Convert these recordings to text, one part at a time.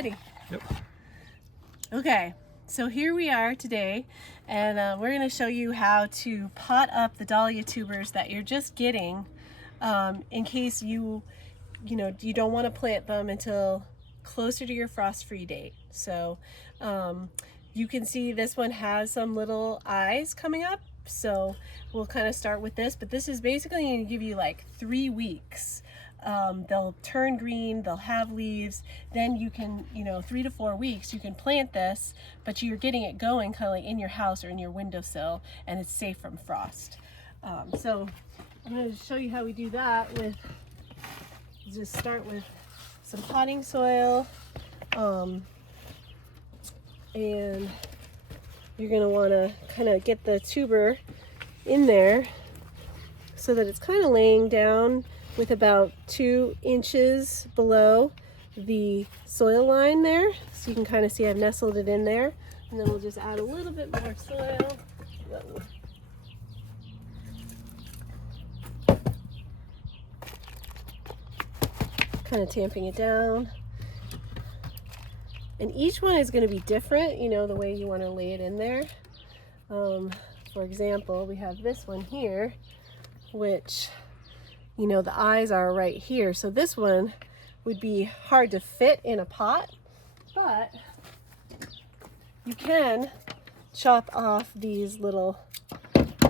Ready? Yep. Okay, so here we are today, and we're going to show you how to pot up the dahlia tubers that you're just getting, in case you don't want to plant them until closer to your frost-free date. So you can see this one has some little eyes coming up, so we'll kind of start with this, but this is basically going to give you like 3 weeks. They'll turn green, they'll have leaves, then you can, 3 to 4 weeks, you can plant this, but you're getting it going kind of like in your house or in your windowsill, and it's safe from frost. So I'm going to show you how we do that with, just start with some potting soil, and you're going to want to kind of get the tuber in there so that it's kind of laying down with about 2 inches below the soil line there. So you can kind of see I've nestled it in there. And then we'll just add a little bit more soil. Whoa. Kind of tamping it down. And each one is going to be different, the way you want to lay it in there. For example, we have this one here, which the eyes are right here. So this one would be hard to fit in a pot, but you can chop off these little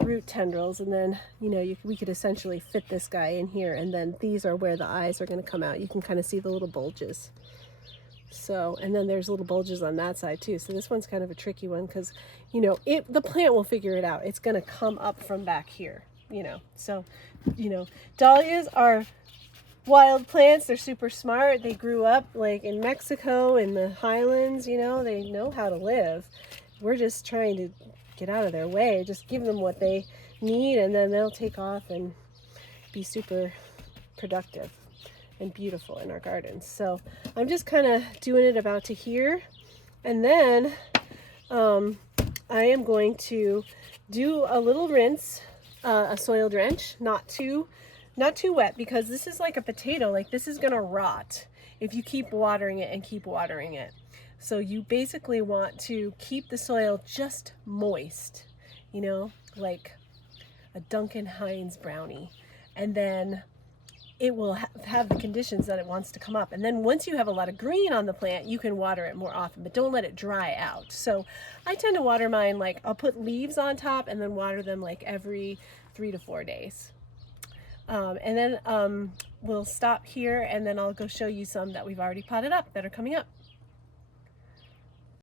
root tendrils, and then, we could essentially fit this guy in here, and then these are where the eyes are going to come out. You can kind of see the little bulges. So, and then there's little bulges on that side too. So this one's kind of a tricky one because, the plant will figure it out. It's going to come up from back here. So, dahlias are wild plants. They're super smart. They grew up like in Mexico, in the highlands, they know how to live. We're just trying to get out of their way, just give them what they need, and then they'll take off and be super productive and beautiful in our gardens. So I'm just kind of doing it about to here, and then I am going to do a little rinse, a soil drench, not too wet, because this is like a potato. Like, this is gonna rot if you keep watering it and keep watering it. So you basically want to keep the soil just moist, like a Duncan Hines brownie, and then it will have the conditions that it wants to come up. And then once you have a lot of green on the plant, you can water it more often, but don't let it dry out. So I tend to water mine, like I'll put leaves on top and then water them like every 3 to 4 days. And then we'll stop here, and then I'll go show you some that we've already potted up that are coming up.